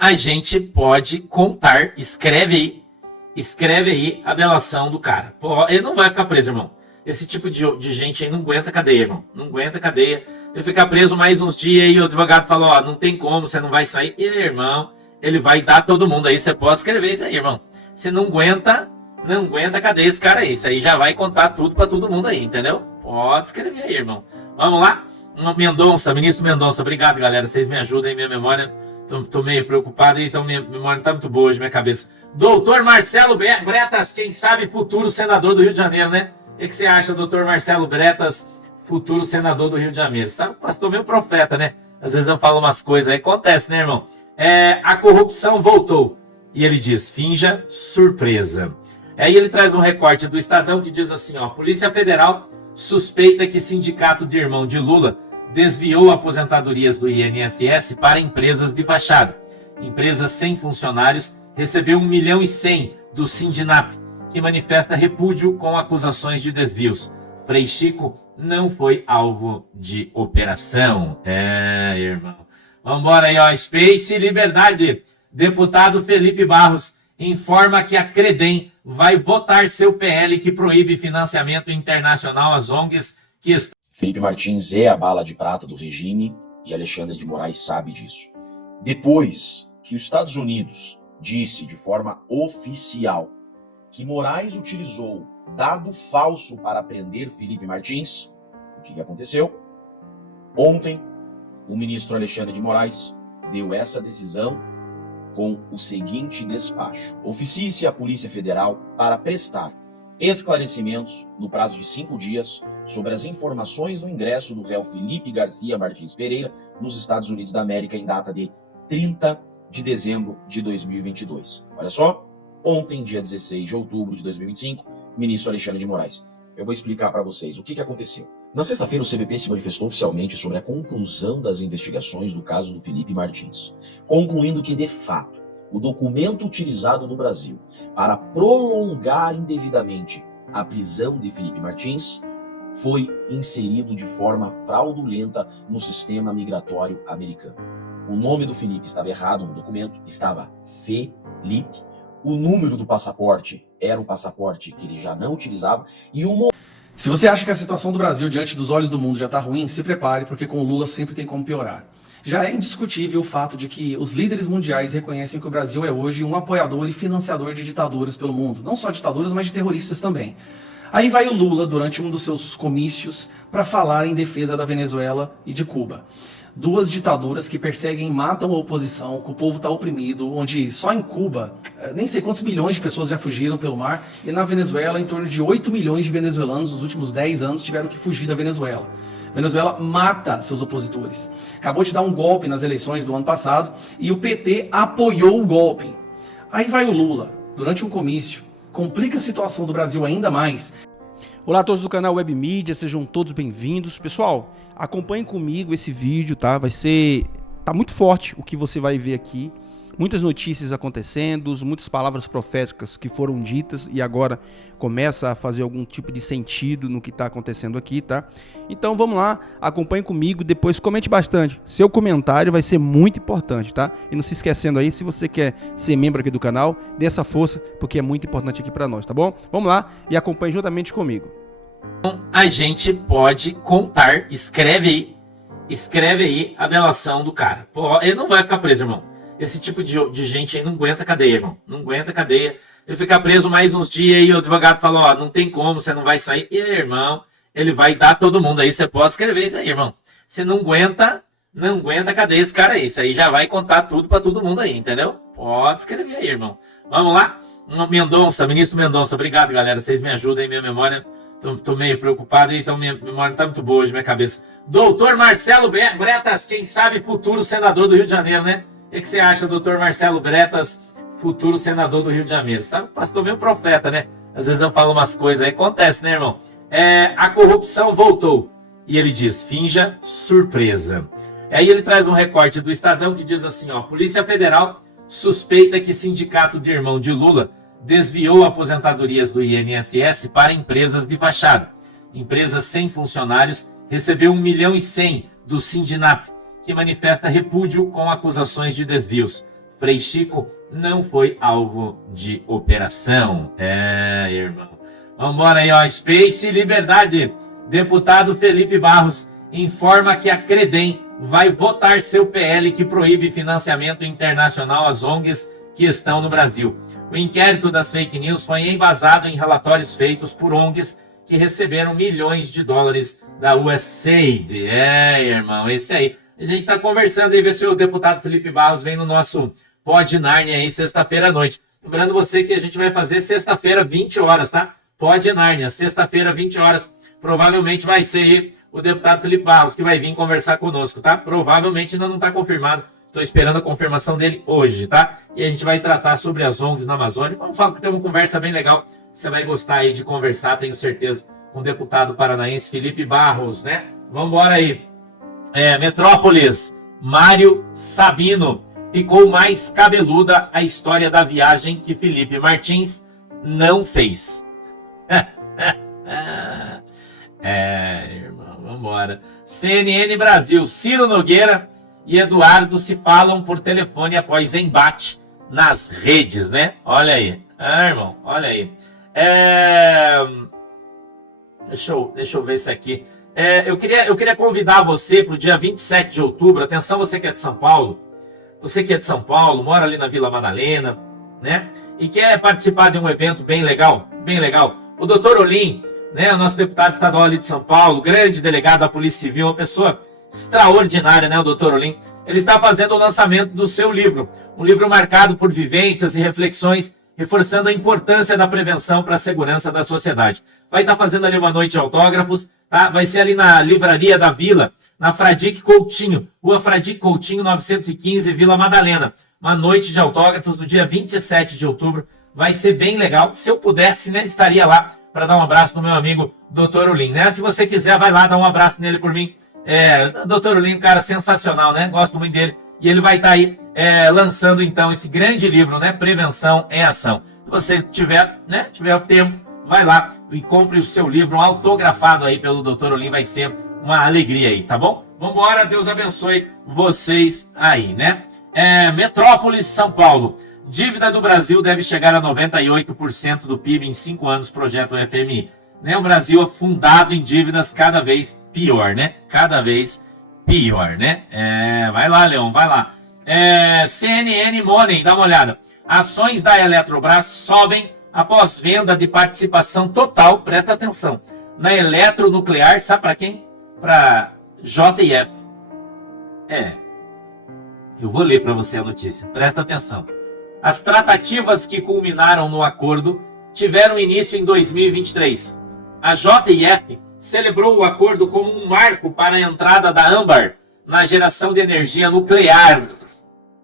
a gente pode contar. Escreve aí a delação do cara. Pô, ele não vai ficar preso, irmão. Esse tipo de gente aí não aguenta cadeia, irmão. Não aguenta cadeia. Ele ficar preso mais uns dias e o advogado falou, ó, não tem como, você não vai sair. E, irmão, ele vai dar todo mundo aí. Você pode escrever isso aí, irmão. Você não aguenta cadeia esse cara aí. Isso aí já vai contar tudo pra todo mundo aí, entendeu? Pode escrever aí, irmão. Vamos lá? Mendonça, ministro Mendonça. Obrigado, galera. Vocês me ajudam aí, minha memória. Tô meio preocupado aí, então minha memória não tá muito boa hoje, minha cabeça. Doutor Marcelo Bretas, quem sabe futuro senador do Rio de Janeiro, né? O que você acha, doutor Marcelo Bretas, futuro senador do Rio de Janeiro? Sabe, pastor meio profeta, né? Às vezes eu falo umas coisas aí, acontece, né, irmão? A corrupção voltou. E ele diz, finja surpresa. Aí ele traz um recorte do Estadão que diz assim, ó, Polícia Federal suspeita que sindicato de irmão de Lula desviou aposentadorias do INSS para empresas de fachada. Empresas sem funcionários recebeu 1,1 milhão do Sindinap, que manifesta repúdio com acusações de desvios. Frei Chico não foi alvo de operação. Irmão. Vambora aí, ó. Space Liberdade. Deputado Felipe Barros informa que a Credem vai votar seu PL que proíbe financiamento internacional às ONGs que estão... Felipe Martins é a bala de prata do regime e Alexandre de Moraes sabe disso. Depois que os Estados Unidos disse de forma oficial que Moraes utilizou dado falso para prender Felipe Martins, o que aconteceu? Ontem, o ministro Alexandre de Moraes deu essa decisão com o seguinte despacho. Oficie-se a Polícia Federal para prestar esclarecimentos no prazo de 5 dias sobre as informações do ingresso do réu Felipe Garcia Martins Pereira nos Estados Unidos da América em data de 30 de dezembro de 2022. Olha só, ontem, dia 16 de outubro de 2025, ministro Alexandre de Moraes. Eu vou explicar para vocês o que aconteceu. Na sexta-feira, o CBP se manifestou oficialmente sobre a conclusão das investigações do caso do Felipe Martins, concluindo que, de fato, o documento utilizado no Brasil para prolongar indevidamente a prisão de Felipe Martins foi inserido de forma fraudulenta no sistema migratório americano. O nome do Felipe estava errado no documento, estava Felipe. O número do passaporte era o passaporte que ele já não utilizava e o... Se você acha que a situação do Brasil diante dos olhos do mundo já está ruim, se prepare, porque com o Lula sempre tem como piorar. Já é indiscutível o fato de que os líderes mundiais reconhecem que o Brasil é hoje um apoiador e financiador de ditaduras pelo mundo. Não só ditaduras, mas de terroristas também. Aí vai o Lula, durante um dos seus comícios, para falar em defesa da Venezuela e de Cuba. Duas ditaduras que perseguem e matam a oposição, que o povo está oprimido, onde só em Cuba, nem sei quantos milhões de pessoas já fugiram pelo mar, e na Venezuela, em torno de 8 milhões de venezuelanos nos últimos 10 anos tiveram que fugir da Venezuela. Venezuela mata seus opositores. Acabou de dar um golpe nas eleições do ano passado e o PT apoiou o golpe. Aí vai o Lula, durante um comício, complica a situação do Brasil ainda mais. Olá a todos do canal Web Mídia, sejam todos bem-vindos. Pessoal, acompanhem comigo esse vídeo, tá? Tá muito forte o que você vai ver aqui. Muitas notícias acontecendo, muitas palavras proféticas que foram ditas e agora começa a fazer algum tipo de sentido no que está acontecendo aqui, tá? Então vamos lá, acompanhe comigo, depois comente bastante. Seu comentário vai ser muito importante, tá? E não se esquecendo aí, se você quer ser membro aqui do canal, dê essa força, porque é muito importante aqui para nós, tá bom? Vamos lá e acompanhe juntamente comigo. A gente pode contar. Escreve aí a delação do cara. Pô, ele não vai ficar preso, irmão. Esse tipo de gente aí não aguenta cadeia, irmão. Não aguenta cadeia. Ele ficar preso mais uns dias e o advogado falou, ó, não tem como, você não vai sair. E, irmão, ele vai dar todo mundo aí. Você pode escrever isso aí, irmão. Você não aguenta cadeia esse cara aí. Isso aí já vai contar tudo pra todo mundo aí, entendeu? Pode escrever aí, irmão. Vamos lá? Mendonça, ministro Mendonça. Obrigado, galera. Vocês me ajudam aí, minha memória. Tô meio preocupado aí, então minha memória não tá muito boa hoje, minha cabeça. Doutor Marcelo Bretas, quem sabe futuro senador do Rio de Janeiro, né? O que você acha, doutor Marcelo Bretas, futuro senador do Rio de Janeiro? Sabe, pastor meio profeta, né? Às vezes eu falo umas coisas aí, acontece, né, irmão? A corrupção voltou. E ele diz, finja surpresa. Aí ele traz um recorte do Estadão que diz assim, ó, Polícia Federal suspeita que sindicato de irmão de Lula desviou aposentadorias do INSS para empresas de fachada. Empresas sem funcionários recebeu 1,1 milhão do Sindinap, que manifesta repúdio com acusações de desvios. Frei Chico não foi alvo de operação. Irmão. Vambora aí, ó. Space Liberdade. Deputado Felipe Barros informa que a Credem vai votar seu PL que proíbe financiamento internacional às ONGs que estão no Brasil. O inquérito das fake news foi embasado em relatórios feitos por ONGs que receberam milhões de dólares da USAID. Irmão, esse aí. A gente está conversando aí, ver se o deputado Felipe Barros vem no nosso Pod Narnia aí, sexta-feira à noite. Lembrando você que a gente vai fazer sexta-feira, 20 horas, tá? Pod Narnia, sexta-feira, 20 horas. Provavelmente vai ser aí o deputado Felipe Barros que vai vir conversar conosco, tá? Provavelmente ainda não está confirmado. Estou esperando a confirmação dele hoje, tá? E a gente vai tratar sobre as ONGs na Amazônia. Vamos falar que tem uma conversa bem legal. Você vai gostar aí de conversar, tenho certeza, com o deputado paranaense Felipe Barros, né? Vamos embora aí. Metrópolis, Mário Sabino. Ficou mais cabeluda a história da viagem que Felipe Martins não fez. Irmão, vambora. CNN Brasil, Ciro Nogueira e Eduardo se falam por telefone após embate nas redes, né? Olha aí. Irmão, olha aí. Deixa eu ver isso aqui. Eu queria convidar você para o dia 27 de outubro. Atenção, você que é de São Paulo. Você que é de São Paulo, mora ali na Vila Madalena, né? E quer participar de um evento bem legal, bem legal. O Dr. Olim, né? O nosso deputado estadual ali de São Paulo, grande delegado da Polícia Civil, uma pessoa extraordinária, né? O Dr. Olim. Ele está fazendo o lançamento do seu livro. Um livro marcado por vivências e reflexões, reforçando a importância da prevenção para a segurança da sociedade. Vai estar fazendo ali uma noite de autógrafos, tá? Vai ser ali na Livraria da Vila, na Fradique Coutinho, Rua Fradique Coutinho, 915, Vila Madalena. Uma noite de autógrafos no dia 27 de outubro. Vai ser bem legal. Se eu pudesse, né, estaria lá para dar um abraço no meu amigo Dr. Olim, né? Se você quiser, vai lá dar um abraço nele por mim. Dr. Olim, um cara sensacional, né? Gosto muito dele. E ele vai estar aí lançando, então, esse grande livro, né? Prevenção em Ação. Se você tiver tempo, vai lá e compre o seu livro autografado aí pelo Dr. Olim. Vai ser uma alegria aí, tá bom? Vambora, Deus abençoe vocês aí, né? Metrópolis, São Paulo. Dívida do Brasil deve chegar a 98% do PIB em 5 anos, projeto FMI. Né? O Brasil afundado em dívidas cada vez pior, né? Cada vez pior, né? Vai lá, Leão, vai lá. CNN Money, dá uma olhada. Ações da Eletrobras sobem após venda de participação total, presta atenção, na eletronuclear, sabe para quem? Para JF. Eu vou ler para você a notícia, presta atenção. As tratativas que culminaram no acordo tiveram início em 2023. A JF celebrou o acordo como um marco para a entrada da Âmbar na geração de energia nuclear.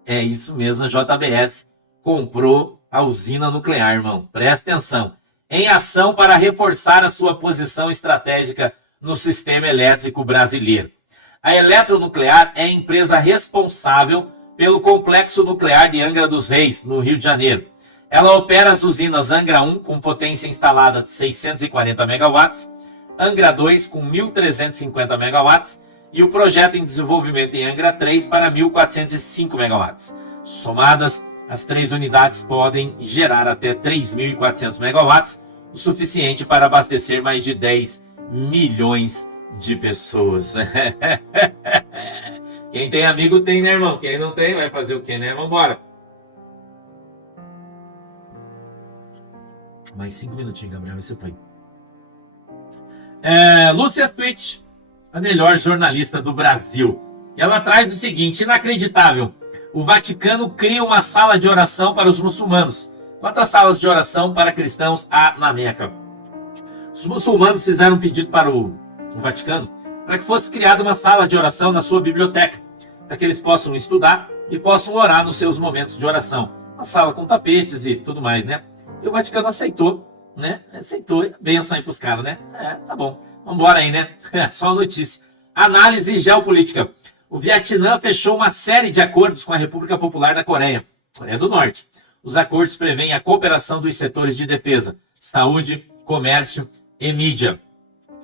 É isso mesmo, a JBS comprou a usina nuclear, irmão. Presta atenção. Em ação para reforçar a sua posição estratégica no sistema elétrico brasileiro. A Eletronuclear é a empresa responsável pelo Complexo Nuclear de Angra dos Reis, no Rio de Janeiro. Ela opera as usinas Angra 1, com potência instalada de 640 MW, Angra 2, com 1.350 MW, e o projeto em desenvolvimento em Angra 3 para 1.405 MW. Somadas, as 3 unidades podem gerar até 3.400 MW, o suficiente para abastecer mais de 10 milhões de pessoas. Quem tem amigo tem, né, irmão? Quem não tem, vai fazer o quê, né? Vambora. Mais 5 minutinhos, Gabriel, você põe. Lúcia Twitch, a melhor jornalista do Brasil. E ela traz o seguinte, inacreditável. O Vaticano cria uma sala de oração para os muçulmanos. Quantas salas de oração para cristãos há na Meca? Os muçulmanos fizeram um pedido para o Vaticano para que fosse criada uma sala de oração na sua biblioteca, para que eles possam estudar e possam orar nos seus momentos de oração. Uma sala com tapetes e tudo mais, né? E o Vaticano aceitou, né? Aceitou, benção aí pros caras, né? Tá bom. Vambora aí, né? Só uma notícia. Análise geopolítica. O Vietnã fechou uma série de acordos com a República Popular da Coreia do Norte. Os acordos prevêem a cooperação dos setores de defesa, saúde, comércio e mídia.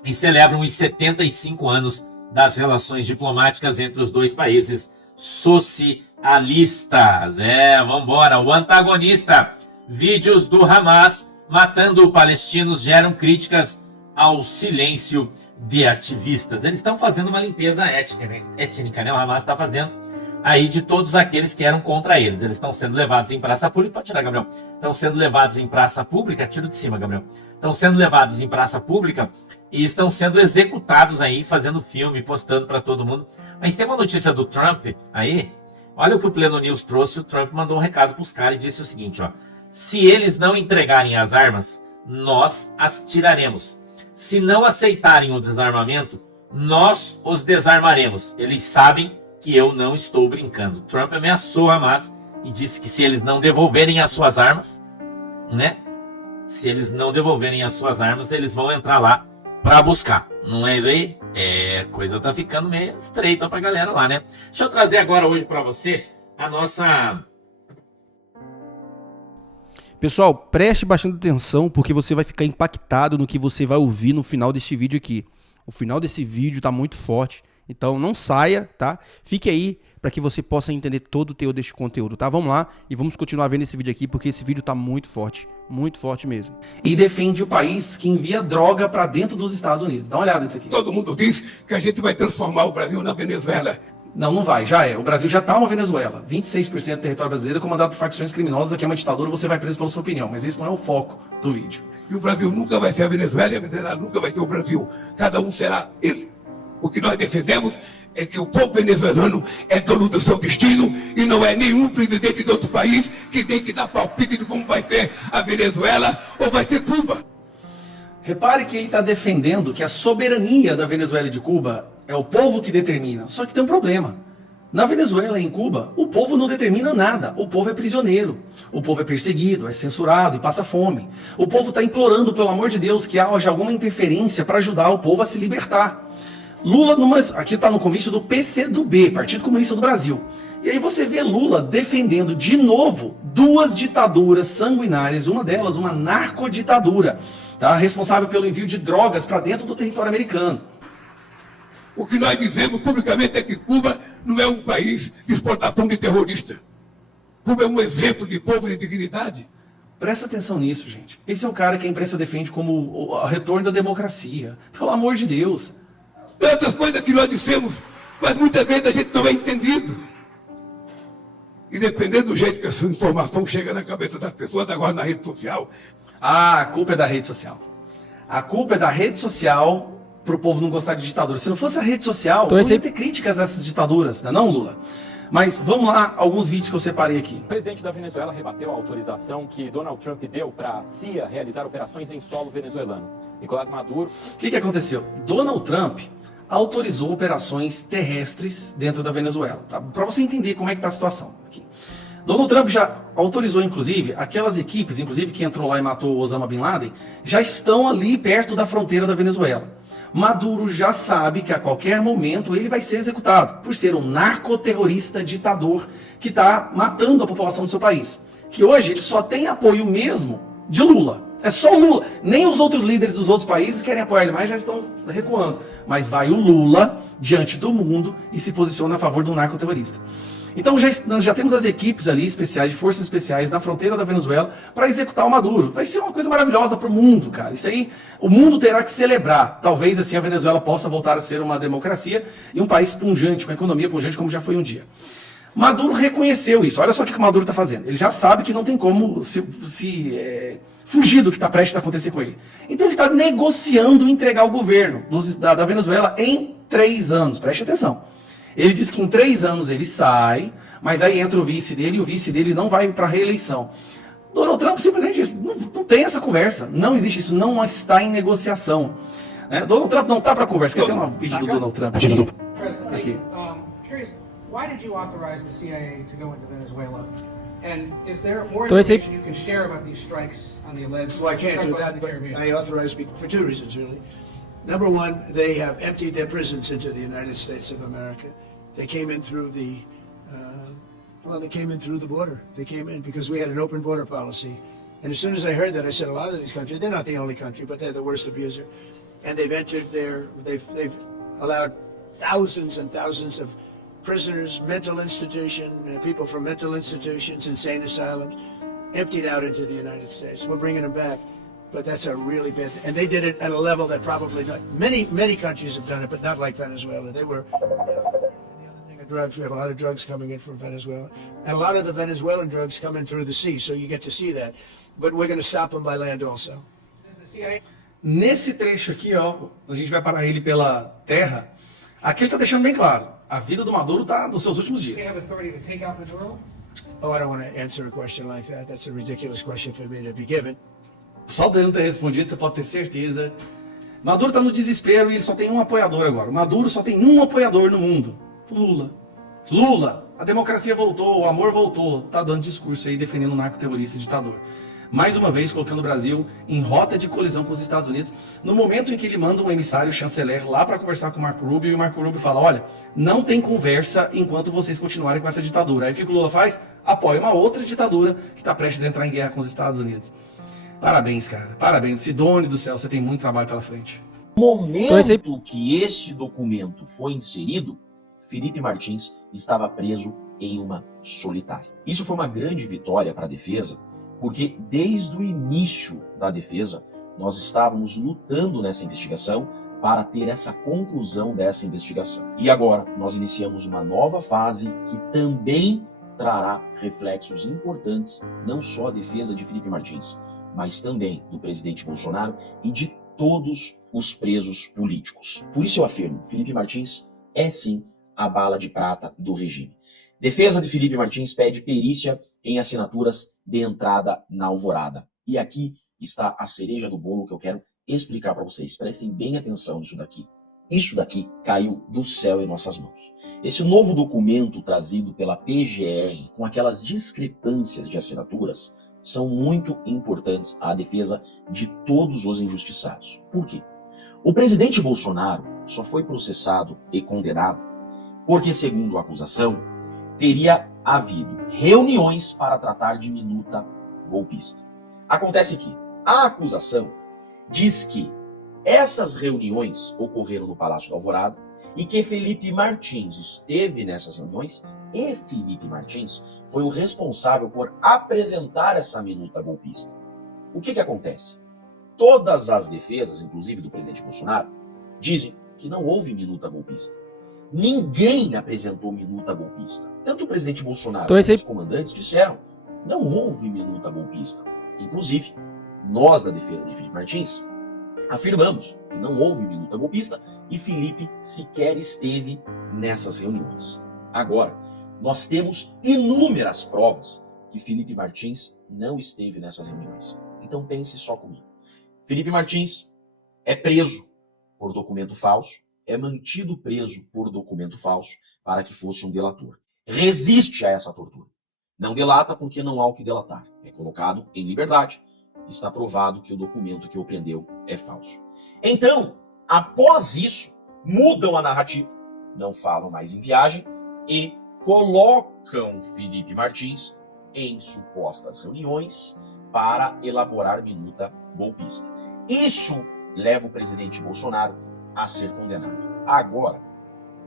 E celebram os 75 anos das relações diplomáticas entre os dois países socialistas. alistas. Vambora. O antagonista. Vídeos do Hamas matando palestinos geram críticas ao silêncio de ativistas. Eles estão fazendo uma limpeza étnica, né? O Hamas está fazendo aí de todos aqueles que eram contra eles. Eles estão sendo levados em praça pública. Pode tirar, Gabriel. Estão sendo levados em praça pública. Tiro de cima, Gabriel. Estão sendo levados em praça pública e estão sendo executados aí, fazendo filme, postando para todo mundo. Mas tem uma notícia do Trump aí. Olha o que o Pleno News trouxe. O Trump mandou um recado para os caras e disse o seguinte, ó. Se eles não entregarem as armas, nós as tiraremos. Se não aceitarem o desarmamento, nós os desarmaremos. Eles sabem que eu não estou brincando. Trump ameaçou Hamas e disse que se eles não devolverem as suas armas, né? Se eles não devolverem as suas armas, eles vão entrar lá para buscar. Não é isso aí? Coisa tá ficando meio estreita pra galera lá, né? Deixa eu trazer agora hoje para você a nossa... Pessoal, preste bastante atenção porque você vai ficar impactado no que você vai ouvir no final deste vídeo aqui. O final desse vídeo tá muito forte, então não saia, tá? Fique aí para que você possa entender todo o teor deste conteúdo, tá? Vamos lá e vamos continuar vendo esse vídeo aqui porque esse vídeo tá muito forte mesmo. E defende o país que envia droga para dentro dos Estados Unidos. Dá uma olhada nisso aqui. Todo mundo diz que a gente vai transformar o Brasil na Venezuela. Não vai, já é. O Brasil já está uma Venezuela. 26% do território brasileiro é comandado por facções criminosas, aqui é uma ditadura, você vai preso pela sua opinião. Mas esse não é o foco do vídeo. E o Brasil nunca vai ser a Venezuela e a Venezuela nunca vai ser o Brasil. Cada um será ele. O que nós defendemos é que o povo venezuelano é dono do seu destino e não é nenhum presidente de outro país que tem que dar palpite de como vai ser a Venezuela ou vai ser Cuba. Repare que ele está defendendo que a soberania da Venezuela e de Cuba é o povo que determina. Só que tem um problema. Na Venezuela e em Cuba, o povo não determina nada. O povo é prisioneiro. O povo é perseguido, é censurado e passa fome. O povo está implorando, pelo amor de Deus, que haja alguma interferência para ajudar o povo a se libertar. Lula, aqui está no comício do PCdoB, Partido Comunista do Brasil. E aí você vê Lula defendendo de novo duas ditaduras sanguinárias, uma delas uma narcoditadura, tá? Responsável pelo envio de drogas para dentro do território americano. O que nós dizemos publicamente é que Cuba não é um país de exportação de terrorista. Cuba é um exemplo de povo de dignidade. Presta atenção nisso, gente. Esse é o cara que a imprensa defende como o retorno da democracia. Pelo amor de Deus. Tantas coisas que nós dissemos, mas muitas vezes a gente não é entendido. E dependendo do jeito que essa informação chega na cabeça das pessoas, agora na rede social. A culpa é da rede social. A culpa é da rede social para o povo não gostar de ditadura. Se não fosse a rede social, então, não ia ter críticas a essas ditaduras, não, Lula? Mas vamos lá, alguns vídeos que eu separei aqui. O presidente da Venezuela rebateu a autorização que Donald Trump deu para a CIA realizar operações em solo venezuelano. Nicolás Maduro... O que aconteceu? Donald Trump autorizou operações terrestres dentro da Venezuela. Tá? Para você entender como é que está a situação aqui. Donald Trump já autorizou, inclusive, aquelas equipes, inclusive que entrou lá e matou Osama Bin Laden, já estão ali perto da fronteira da Venezuela. Maduro já sabe que a qualquer momento ele vai ser executado, por ser um narcoterrorista ditador que está matando a população do seu país. Que hoje ele só tem apoio mesmo de Lula. É só o Lula. Nem os outros líderes dos outros países querem apoiar ele mais, já estão recuando. Mas vai o Lula diante do mundo e se posiciona a favor do narcoterrorista. Então nós já temos as equipes ali especiais, de forças especiais na fronteira da Venezuela para executar o Maduro. Vai ser uma coisa maravilhosa para o mundo, cara. Isso aí o mundo terá que celebrar. Talvez assim a Venezuela possa voltar a ser uma democracia e um país pujante, com economia pujante como já foi um dia. Maduro reconheceu isso. Olha só o que o Maduro está fazendo. Ele já sabe que não tem como fugir do que está prestes a acontecer com ele. Então ele está negociando entregar o governo da Venezuela em 3 anos. Preste atenção. Ele diz que em 3 anos ele sai, mas aí entra o vice dele e o vice dele não vai para a reeleição. Donald Trump simplesmente disse, não tem essa conversa, não existe isso, não está em negociação. Donald Trump não está para conversa. Quer ter um vídeo do Donald Trump aqui? President, curious, why did you authorize the CIA to go into Venezuela? And is there more information you can share about these strikes on the alleged? Well, I can't do that, but I authorized for 2 reasons, really. Number one, they have emptied their prisons into the United States of America. They came in through the, they came in through the border. They came in because we had an open border policy. And as soon as I heard that, I said a lot of these countries, they're not the only country, but they're the worst abuser. And they've entered they've allowed thousands and thousands of prisoners, mental institution, people from mental institutions, insane asylums, emptied out into the United States. We're bringing them back, but that's a really bad, and they did it at a level that probably not, many countries have done it, but not like Venezuela. They were, the other thing of drugs, we have a lot of drugs coming in from Venezuela, and a lot of the Venezuelan drugs come in through the sea, so you get to see that, but we're going to stop them by land also. Nesse trecho aqui, ó, a gente vai parar ele pela terra, aqui ele tá deixando bem claro, a vida do Maduro tá nos seus últimos dias. Oh, I don't want to answer a question like that. That's a ridiculous question for me to be given. Só dele não ter respondido, você pode ter certeza. Maduro tá no desespero e ele só tem um apoiador agora. O Maduro só tem um apoiador no mundo. Lula. Lula, a democracia voltou, o amor voltou. Tá dando discurso aí defendendo um narcoterrorista e ditador. Mais uma vez colocando o Brasil em rota de colisão com os Estados Unidos, no momento em que ele manda um emissário chanceler lá para conversar com o Marco Rubio, e o Marco Rubio fala, olha, não tem conversa enquanto vocês continuarem com essa ditadura. Aí o que o Lula faz? Apoia uma outra ditadura que está prestes a entrar em guerra com os Estados Unidos. Parabéns, cara. Parabéns. Sidônio do céu, você tem muito trabalho pela frente. No momento que esse documento foi inserido, Felipe Martins estava preso em uma solitária. Isso foi uma grande vitória para a defesa, porque desde o início da defesa, nós estávamos lutando nessa investigação para ter essa conclusão dessa investigação. E agora, nós iniciamos uma nova fase que também trará reflexos importantes, não só a defesa de Felipe Martins, mas também do presidente Bolsonaro e de todos os presos políticos. Por isso eu afirmo, Felipe Martins é sim a bala de prata do regime. Defesa de Felipe Martins pede perícia em assinaturas de entrada na alvorada. E aqui está a cereja do bolo que eu quero explicar para vocês. Prestem bem atenção nisso daqui. Isso daqui caiu do céu em nossas mãos. Esse novo documento trazido pela PGR, com aquelas discrepâncias de assinaturas, são muito importantes à defesa de todos os injustiçados. Por quê? O presidente Bolsonaro só foi processado e condenado porque, segundo a acusação, teria havido reuniões para tratar de minuta golpista. Acontece que a acusação diz que essas reuniões ocorreram no Palácio da Alvorada e que Felipe Martins esteve nessas reuniões e Felipe Martins foi o responsável por apresentar essa minuta golpista. O que acontece? Todas as defesas, inclusive do presidente Bolsonaro, dizem que não houve minuta golpista. Ninguém apresentou minuta golpista. Tanto o presidente Bolsonaro quanto os comandantes disseram não houve minuta golpista. Inclusive, nós da defesa de Felipe Martins afirmamos que não houve minuta golpista e Felipe sequer esteve nessas reuniões. Agora, nós temos inúmeras provas que Felipe Martins não esteve nessas reuniões. Então pense só comigo. Felipe Martins é preso por documento falso, é mantido preso por documento falso para que fosse um delator. Resiste a essa tortura. Não delata porque não há o que delatar. É colocado em liberdade. Está provado que o documento que o prendeu é falso. Então, após isso, mudam a narrativa, não falam mais em viagem e colocam Felipe Martins em supostas reuniões para elaborar minuta golpista. Isso leva o presidente Bolsonaro a ser condenado. Agora,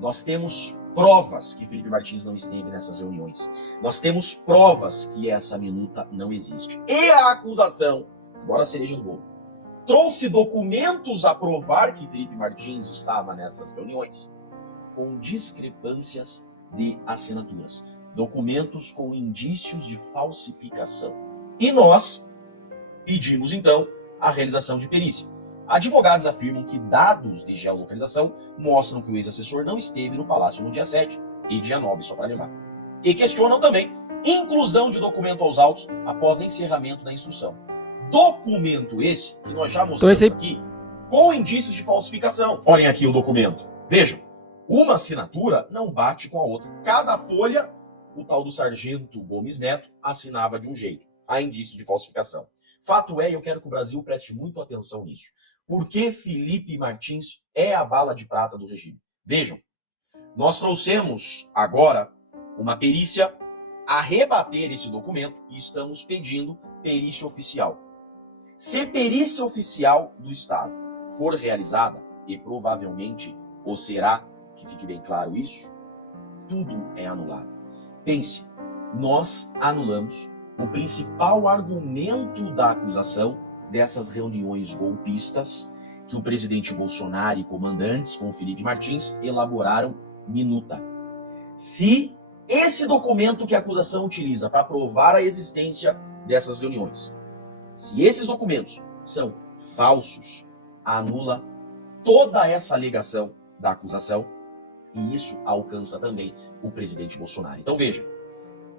nós temos provas que Felipe Martins não esteve nessas reuniões. Nós temos provas que essa minuta não existe. E a acusação, agora a cereja do bolo, trouxe documentos a provar que Felipe Martins estava nessas reuniões, com discrepâncias de assinaturas. Documentos com indícios de falsificação. E nós pedimos, então, a realização de perícia. Advogados afirmam que dados de geolocalização mostram que o ex-assessor não esteve no palácio no dia 7 e dia 9, só para lembrar. E questionam também inclusão de documento aos autos após encerramento da instrução. Documento esse que nós já mostramos aqui com indícios de falsificação. Olhem aqui o documento. Vejam, uma assinatura não bate com a outra. Cada folha, o tal do sargento Gomes Neto assinava de um jeito. Há indício de falsificação. Fato é, e eu quero que o Brasil preste muito atenção nisso, porque Felipe Martins é a bala de prata do regime. Vejam, nós trouxemos agora uma perícia a rebater esse documento e estamos pedindo perícia oficial. Se perícia oficial do Estado for realizada, e provavelmente o será, que fique bem claro isso, tudo é anulado. Pense, nós anulamos o principal argumento da acusação dessas reuniões golpistas que o presidente Bolsonaro e comandantes com Felipe Martins elaboraram minuta. Se esse documento que a acusação utiliza para provar a existência dessas reuniões, se esses documentos são falsos, anula toda essa alegação da acusação e isso alcança também o presidente Bolsonaro. Então veja,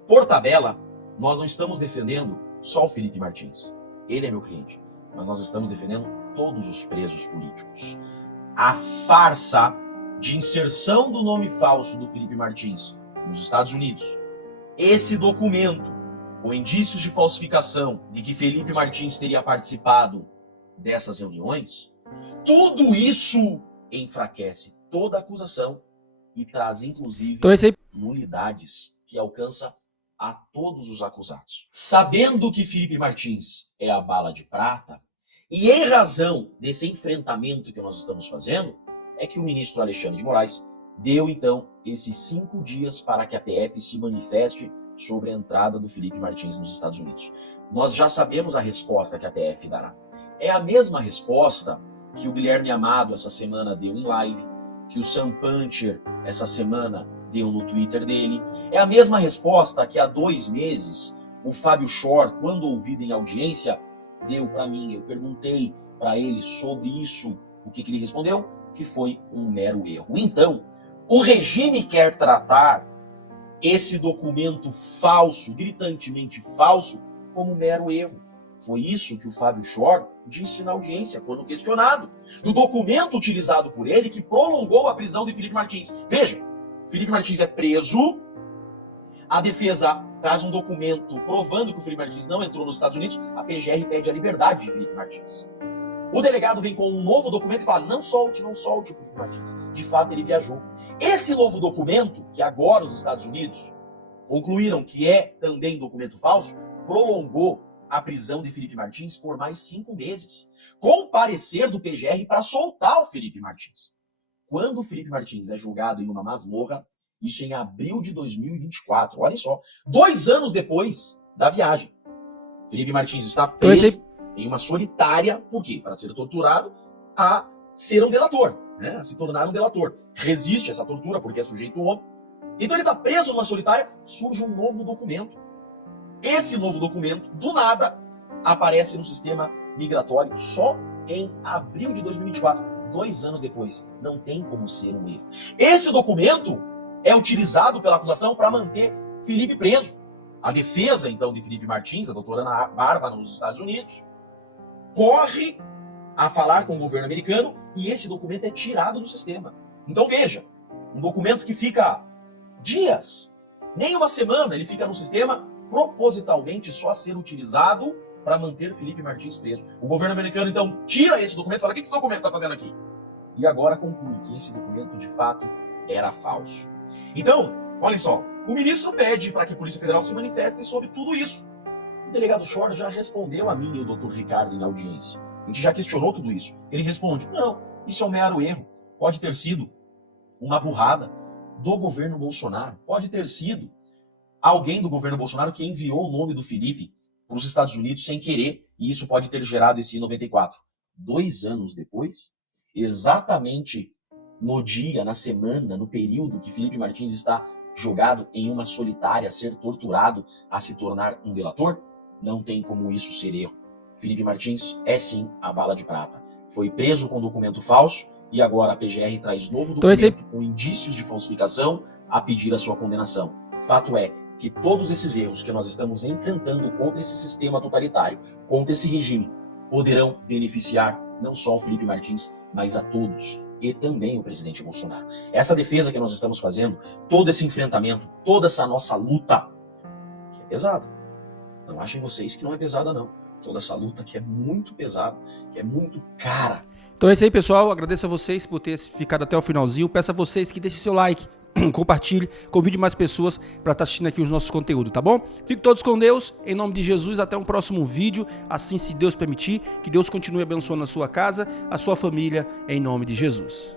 por tabela, nós não estamos defendendo só o Felipe Martins. Ele é meu cliente. Mas nós estamos defendendo todos os presos políticos. A farsa de inserção do nome falso do Felipe Martins nos Estados Unidos, esse documento com indícios de falsificação de que Felipe Martins teria participado dessas reuniões, tudo isso enfraquece toda a acusação e traz, inclusive, nulidades que alcança a todos os acusados. Sabendo que Felipe Martins é a bala de prata, e em razão desse enfrentamento que nós estamos fazendo, é que o ministro Alexandre de Moraes deu, então, esses 5 dias para que a PF se manifeste sobre a entrada do Felipe Martins nos Estados Unidos. Nós já sabemos a resposta que a PF dará. É a mesma resposta que o Guilherme Amado essa semana deu em live, que o Sam Puncher essa semana deu no Twitter dele. É a mesma resposta que há 2 meses o Fábio Shor, quando ouvido em audiência, deu para mim. Eu perguntei para ele sobre isso, o que ele respondeu? Que foi um mero erro. Então, o regime quer tratar esse documento falso, gritantemente falso, como um mero erro. Foi isso que o Fábio Shor disse na audiência, quando questionado, do documento utilizado por ele que prolongou a prisão de Felipe Martins. Veja, Felipe Martins é preso, a defesa traz um documento provando que o Felipe Martins não entrou nos Estados Unidos, a PGR pede a liberdade de Felipe Martins. O delegado vem com um novo documento e fala, não solte o Felipe Martins. De fato, ele viajou. Esse novo documento, que agora os Estados Unidos concluíram que é também documento falso, prolongou a prisão de Felipe Martins por mais 5 meses, com parecer do PGR para soltar o Felipe Martins. Quando o Felipe Martins é julgado em uma masmorra, isso em abril de 2024, olha só, 2 anos depois da viagem, Felipe Martins está preso em uma solitária, por quê? Para ser torturado a ser um delator, né? A se tornar um delator. Resiste a essa tortura porque é sujeito homem. Então ele está preso numa solitária, surge um novo documento. Esse novo documento, do nada, aparece no sistema migratório só em abril de 2024, 2 anos depois. Não tem como ser um erro. Esse documento é utilizado pela acusação para manter Felipe preso. A defesa, então, de Felipe Martins, a doutora Ana Bárbara, nos Estados Unidos, corre a falar com o governo americano e esse documento é tirado do sistema. Então veja, um documento que fica dias, nem uma semana, ele fica no sistema propositalmente só a ser utilizado para manter Felipe Martins preso. O governo americano, então, tira esse documento e fala, o que esse documento está fazendo aqui? E agora conclui que esse documento, de fato, era falso. Então, olha só, o ministro pede para que a Polícia Federal se manifeste sobre tudo isso. O delegado Shor já respondeu a mim e o Dr. Ricardo em audiência. A gente já questionou tudo isso. Ele responde, não, isso é um mero erro. Pode ter sido uma burrada do governo Bolsonaro. Pode ter sido alguém do governo Bolsonaro que enviou o nome do Felipe para os Estados Unidos sem querer, e isso pode ter gerado esse 94. 2 anos depois, exatamente no dia, na semana, no período que Felipe Martins está jogado em uma solitária, a ser torturado, a se tornar um delator, não tem como isso ser erro. Felipe Martins é sim a bala de prata. Foi preso com documento falso e agora a PGR traz novo documento com indícios de falsificação a pedir a sua condenação. Fato é que todos esses erros que nós estamos enfrentando contra esse sistema totalitário, contra esse regime, poderão beneficiar não só o Felipe Martins, mas a todos, e também o presidente Bolsonaro. Essa defesa que nós estamos fazendo, todo esse enfrentamento, toda essa nossa luta, que é pesada. Não achem vocês que não é pesada, não. Toda essa luta que é muito pesada, que é muito cara. Então é isso aí, pessoal. Agradeço a vocês por ter ficado até o finalzinho. Peço a vocês que deixem seu like, compartilhe, convide mais pessoas para estar assistindo aqui os nossos conteúdos, tá bom? Fiquem todos com Deus, em nome de Jesus, até um próximo vídeo, assim se Deus permitir, que Deus continue abençoando a sua casa, a sua família, em nome de Jesus.